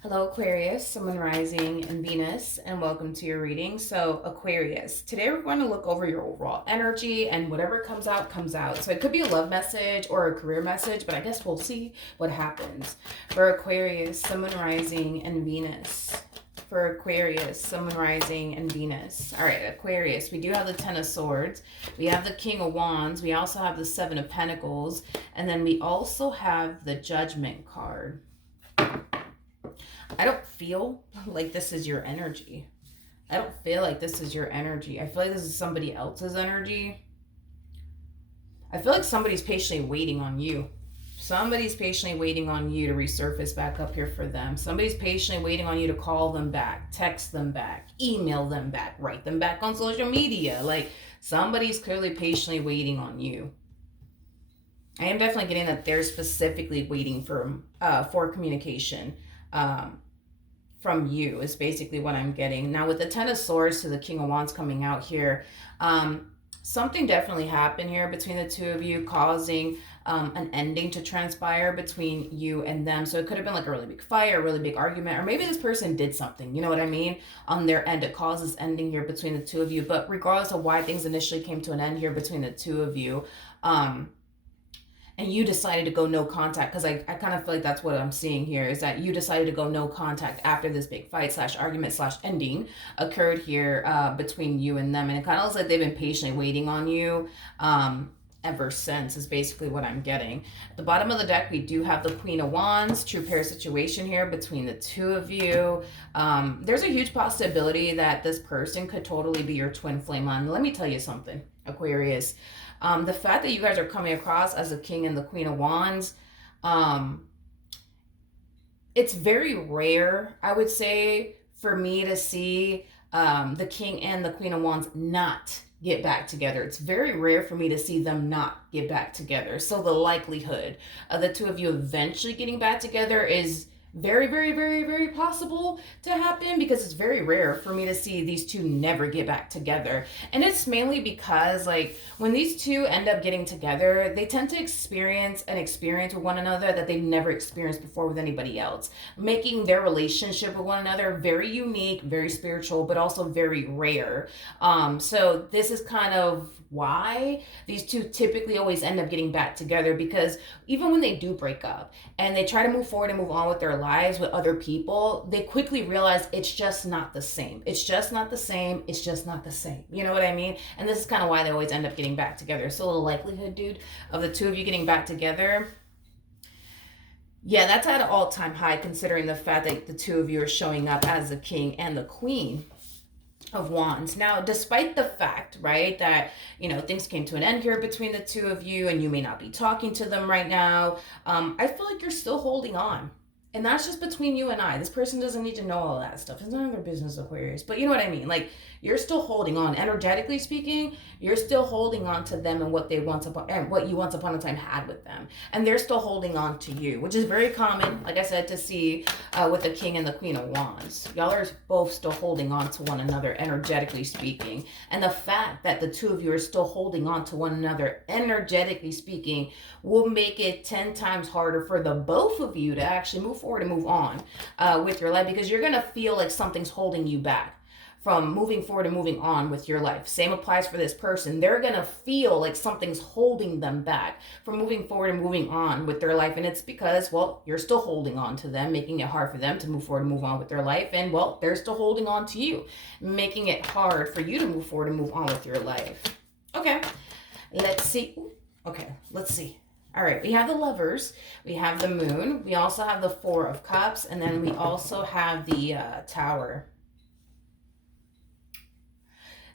Hello, Aquarius, Sun, Moon, Rising, and Venus, and welcome to your reading. So, Aquarius, today we're going to look over your overall energy, and whatever comes out, comes out. So, it could be a love message or a career message, but I guess we'll see what happens. For Aquarius, Sun, Moon, Rising, and Venus. For Aquarius, Sun, Moon, Rising, and Venus. All right, Aquarius, we do have the Ten of Swords. We have the King of Wands. We also have the Seven of Pentacles. And then we also have the Judgment card. I don't feel like this is your energy. I don't feel like this is your energy. I feel like this is somebody else's energy. I feel like somebody's patiently waiting on you. Somebody's patiently waiting on you to resurface back up here for them. Somebody's patiently waiting on you to call them back, text them back, email them back, write them back on social media. Like, somebody's clearly patiently waiting on you. I am definitely getting that they're specifically waiting for communication. From you is basically what I'm getting. Now with the Ten of Swords to the King of Wands coming out here, something definitely happened here between the two of you, causing an ending to transpire between you and them. So it could have been like a really big fight or a really big argument, or maybe this person did something, you know what I mean, on their end. It causes ending here between the two of you. But regardless of why things initially came to an end here between the two of you, and you decided to go no contact, because I kind of feel like that's what I'm seeing here, is that you decided to go no contact after this big fight slash argument slash ending occurred here between you and them. And it kind of looks like they've been patiently waiting on you ever since, is basically what I'm getting. At the bottom of the deck, we do have the Queen of Wands, true pair situation here between the two of you. There's a huge possibility that this person could totally be your twin flame line. Let me tell you something, Aquarius. The fact that you guys are coming across as the King and the Queen of Wands, it's very rare, I would say, for me to see the King and the Queen of Wands not get back together. It's very rare for me to see them not get back together. So the likelihood of the two of you eventually getting back together is very, very, very, very possible to happen, because it's very rare for me to see these two never get back together. And it's mainly because, like, when these two end up getting together, they tend to experience an experience with one another that they've never experienced before with anybody else, making their relationship with one another very unique, very spiritual, but also very rare. So this is kind of why these two typically always end up getting back together, because even when they do break up and they try to move forward and move on with their lives with other people, they quickly realize it's just not the same. It's just not the same. It's just not the same. You know what I mean? And this is kind of why they always end up getting back together. So the likelihood, dude, of the two of you getting back together, yeah, that's at an all-time high, considering the fact that the two of you are showing up as the King and the Queen of Wands. Now, despite the fact, right, that, you know, things came to an end here between the two of you and you may not be talking to them right now, I feel like you're still holding on. And that's just between you and I. This person doesn't need to know all that stuff. It's none of their business, Aquarius. But you know what I mean? Like, you're still holding on. Energetically speaking, you're still holding on to them and what they once upon and what you once upon a time had with them. And they're still holding on to you, which is very common, like I said, to see with the King and the Queen of Wands. Y'all are both still holding on to one another, energetically speaking. And the fact that the two of you are still holding on to one another, energetically speaking, will make it 10 times harder for the both of you to actually move forward and move on with your life, because you're going to feel like something's holding you back from moving forward and moving on with your life. Same applies for this person. They're going to feel like something's holding them back from moving forward and moving on with their life. And it's because, well, you're still holding on to them, making it hard for them to move forward and move on with their life. And, well, they're still holding on to you, making it hard for you to move forward and move on with your life. Okay, let's see. Okay, let's see. All right, we have the Lovers, we have the Moon, we also have the Four of Cups, and then we also have the Tower.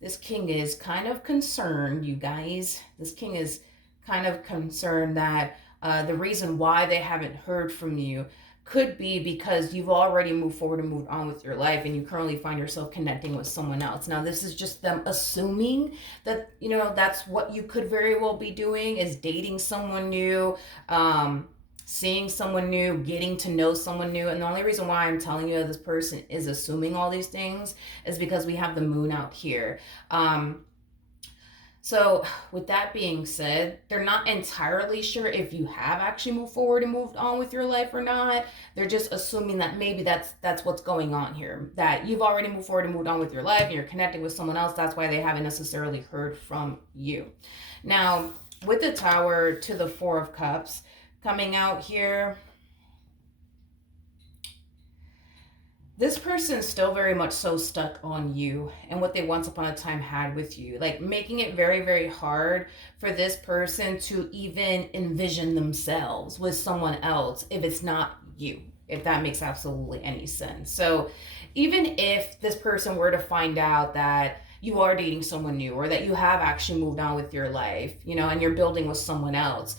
This King is kind of concerned, you guys. This King is kind of concerned that the reason why they haven't heard from you could be because you've already moved forward and moved on with your life, and you currently find yourself connecting with someone else. Now, this is just them assuming that, you know, that's what you could very well be doing, is dating someone new, seeing someone new, getting to know someone new. And the only reason why I'm telling you that this person is assuming all these things is because we have the Moon out here. So, with that being said, they're not entirely sure if you have actually moved forward and moved on with your life or not. They're just assuming that maybe that's what's going on here. That you've already moved forward and moved on with your life and you're connecting with someone else. That's why they haven't necessarily heard from you. Now, with the Tower to the Four of Cups coming out here, this person's still very much so stuck on you and what they once upon a time had with you, like making it very, very hard for this person to even envision themselves with someone else if it's not you, if that makes absolutely any sense. So even if this person were to find out that you are dating someone new or that you have actually moved on with your life, and you're building with someone else,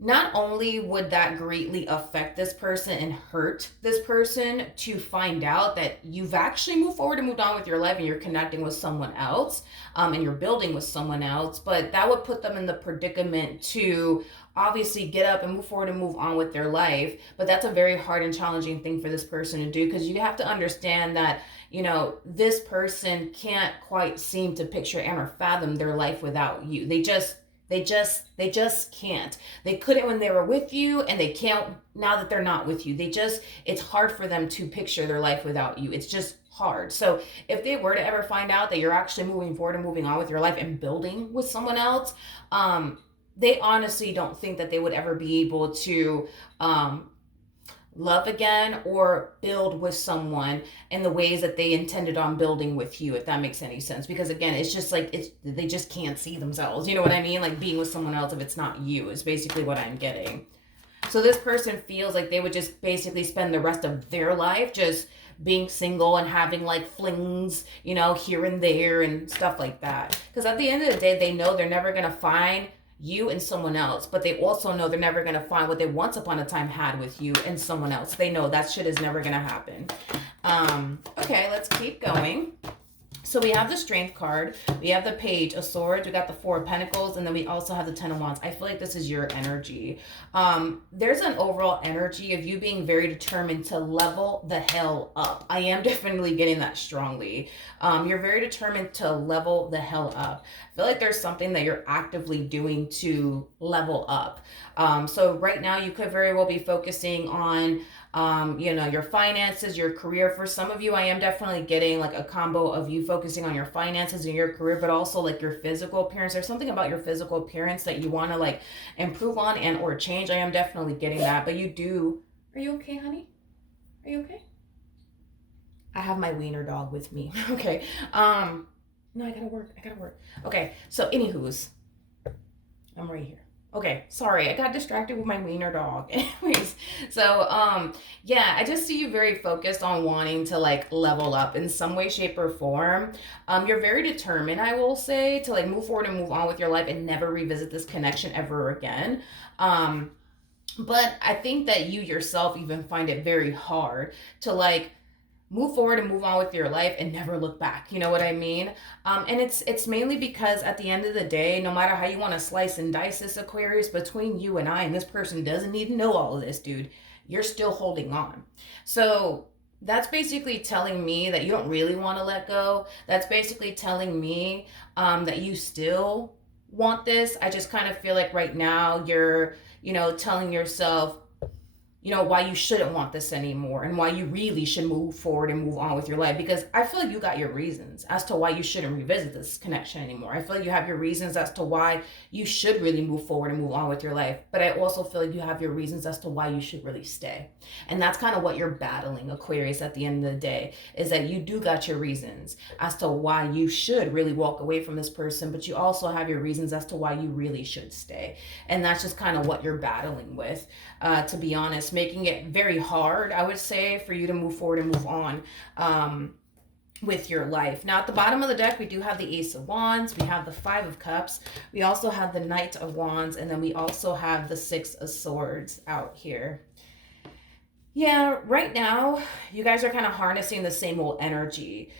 not only would that greatly affect this person and hurt this person to find out that you've actually moved forward and moved on with your life and you're connecting with someone else, and you're building with someone else, but that would put them in the predicament to obviously get up and move forward and move on with their life. But that's a very hard and challenging thing for this person to do, because you have to understand that this person can't quite seem to picture and or fathom their life without you. They just can't. They couldn't when they were with you, and they can't now that they're not with you. It's hard for them to picture their life without you. It's just hard. So if they were to ever find out that you're actually moving forward and moving on with your life and building with someone else, they honestly don't think that they would ever be able to love again or build with someone in the ways that they intended on building with you, if that makes any sense. Because again, it's just like they just can't see themselves, you know what I mean, like being with someone else if it's not you, is basically what I'm getting. So this person feels like they would just basically spend the rest of their life just being single and having like flings, here and there and stuff like that. Because at the end of the day, they know they're never going to find you and someone else, but they also know they're never going to find what they once upon a time had with you and someone else. They know that shit is never going to happen. Okay, let's keep going. So we have the Strength card, we have the Page of Swords, we got the Four of Pentacles, and then we also have the Ten of Wands. I feel like this is your energy. There's an overall energy of you being very determined to level the hell up. I am definitely getting that strongly. You're very determined to level the hell up. I feel like there's something that you're actively doing to level up. So right now you could very well be focusing on your finances, your career. For some of you, I am definitely getting like a combo of you focusing on your finances and your career, but also like your physical appearance. There's something about your physical appearance that you want to like improve on and or change. I am definitely getting that, but are you okay, honey? Are you okay? I have my wiener dog with me. Okay. No, I gotta work. Okay. So anywho's, I'm right here. Okay, sorry, I got distracted with my wiener dog. Anyways, so yeah, I just see you very focused on wanting to like level up in some way, shape, or form. You're very determined, I will say, to like move forward and move on with your life and never revisit this connection ever again. But I think that you yourself even find it very hard to like move forward and move on with your life and never look back. You know what I mean? And it's mainly because at the end of the day, no matter how you want to slice and dice this, Aquarius, between you and I, and this person doesn't need to know all of this, dude, you're still holding on. So that's basically telling me that you don't really want to let go. That's basically telling me that you still want this. I just kind of feel like right now you're, telling yourself, why you shouldn't want this anymore and why you really should move forward and move on with your life. Because I feel like you got your reasons as to why you shouldn't revisit this connection anymore. I feel like you have your reasons as to why you should really move forward and move on with your life. But I also feel like you have your reasons as to why you should really stay. And that's kind of what you're battling, Aquarius, at the end of the day, is that you do got your reasons as to why you should really walk away from this person, but you also have your reasons as to why you really should stay. And that's just kind of what you're battling with, to be honest, making it very hard, I would say, for you to move forward and move on with your life. Now, at the bottom of the deck, we do have the Ace of Wands, we have the Five of Cups, we also have the Knight of Wands, and then we also have the Six of Swords out here. Yeah, right now, you guys are kind of harnessing the same old energy,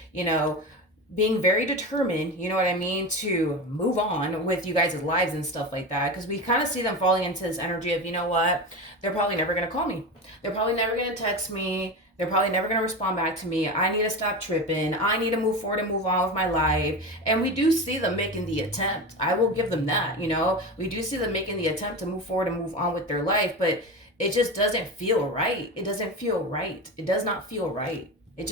being very determined, you know what I mean, to move on with you guys' lives and stuff like that. Because we kind of see them falling into this energy of, you know what, they're probably never going to call me. They're probably never going to text me. They're probably never going to respond back to me. I need to stop tripping. I need to move forward and move on with my life. And we do see them making the attempt. I will give them that, you know. We do see them making the attempt to move forward and move on with their life, but it just doesn't feel right. It doesn't feel right. It does not feel right. It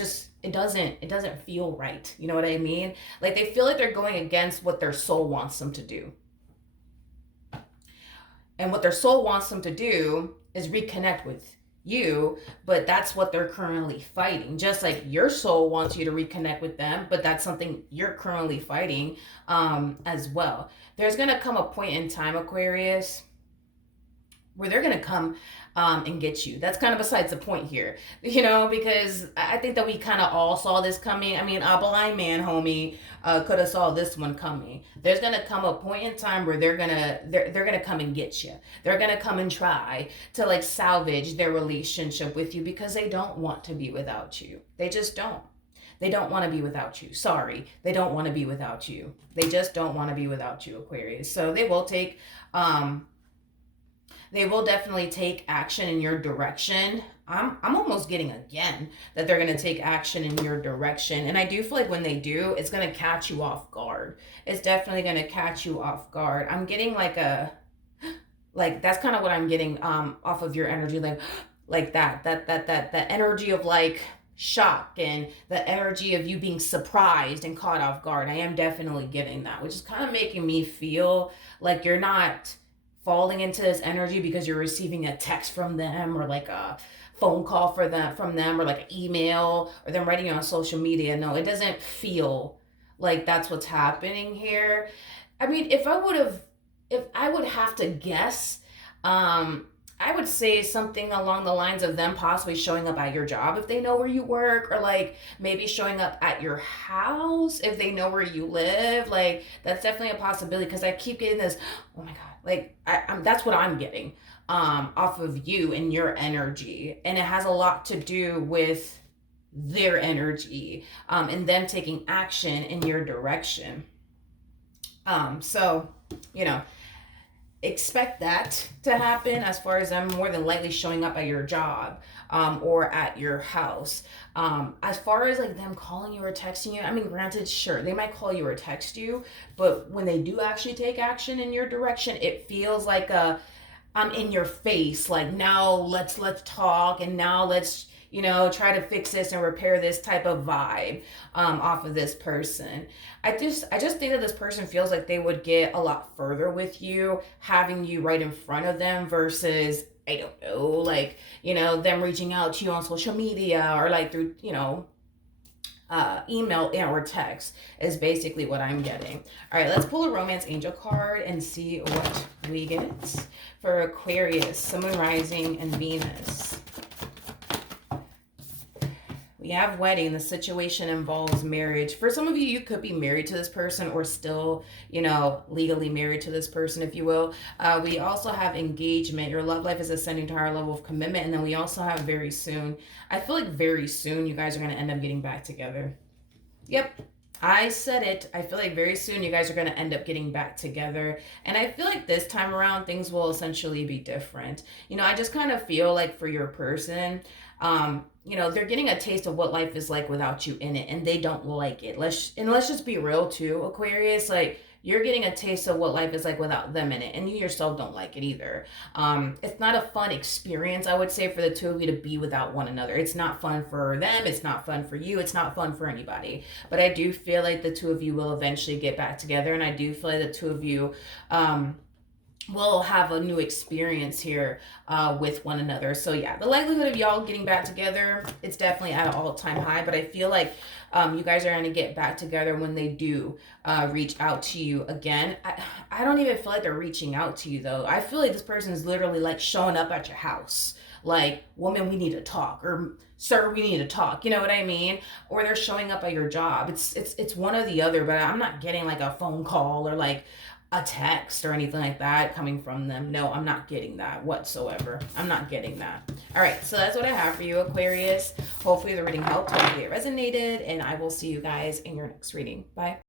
doesn't feel right. You know what I mean? Like they feel like they're going against what their soul wants them to do. And what their soul wants them to do is reconnect with you, but that's what they're currently fighting. Just like your soul wants you to reconnect with them, but that's something you're currently fighting as well. There's going to come a point in time, Aquarius, where they're going to come and get you. That's kind of besides the point here, you know, because I think that we kind of all saw this coming. I mean, a blind man, homie, could have saw this one coming. There's going to come a point in time where they're gonna come and get you. They're going to come and try to like salvage their relationship with you because they don't want to be without you. They just don't. They don't want to be without you. Sorry. They don't want to be without you. They just don't want to be without you, Aquarius. So they will definitely take action in your direction. I'm almost getting again that they're going to take action in your direction. And I do feel like when they do, it's going to catch you off guard. It's definitely going to catch you off guard. I'm getting like that's kind of what I'm getting off of your energy, like that energy of like shock and the energy of you being surprised and caught off guard. I am definitely getting that, which is kind of making me feel like you're not falling into this energy because you're receiving a text from them or like a phone call from them or like an email or them writing you on social media. No, it doesn't feel like that's what's happening here. I mean, if I would have to guess, I would say something along the lines of them possibly showing up at your job if they know where you work, or like maybe showing up at your house if they know where you live. Like that's definitely a possibility because I keep getting this, oh my God, like that's what I'm getting off of you and your energy. And it has a lot to do with their energy and them taking action in your direction. So, you know, expect that to happen as far as them more than likely showing up at your job or at your house. As far as like them calling you or texting you, I mean, granted, sure, they might call you or text you, but when they do actually take action in your direction, it feels like I'm in your face, like now let's talk and now let's, you know, try to fix this and repair this type of vibe off of this person. I just think that this person feels like they would get a lot further with you having you right in front of them versus, I don't know, like, you know, them reaching out to you on social media or like through, you know, email or text is basically what I'm getting. All right, let's pull a romance angel card and see what we get for Aquarius, Sun, Moon, Rising, and Venus. We have wedding. The situation involves marriage. For some of you, you could be married to this person or still, you know, legally married to this person, if you will. We also have engagement. Your love life is ascending to a higher level of commitment. And then we also have very soon. I feel like very soon you guys are going to end up getting back together. Yep. I said it. I feel like very soon you guys are going to end up getting back together. And I feel like this time around, things will essentially be different. You know, I just kind of feel like for your person, you know, they're getting a taste of what life is like without you in it, and they don't like it. Let's just be real too, Aquarius. Like, you're getting a taste of what life is like without them in it, and you yourself don't like it either. It's not a fun experience, I would say, for the two of you to be without one another. It's not fun for them. It's not fun for you. It's not fun for anybody. But I do feel like the two of you will eventually get back together, and I do feel like the two of you will have a new experience here with one another. So yeah, the likelihood of y'all getting back together, it's definitely at an all-time high. But I feel like you guys are going to get back together when they do reach out to you again. I don't even feel like they're reaching out to you though. I feel like this person is literally like showing up at your house, like, woman, we need to talk, or sir, we need to talk, you know what I mean? Or they're showing up at your job. It's one or the other, but I'm not getting like a phone call or like a text or anything like that coming from them. No, I'm not getting that whatsoever. I'm not getting that. All right, so that's what I have for you, Aquarius. Hopefully the reading helped. Hopefully it resonated, and I will see you guys in your next reading. Bye.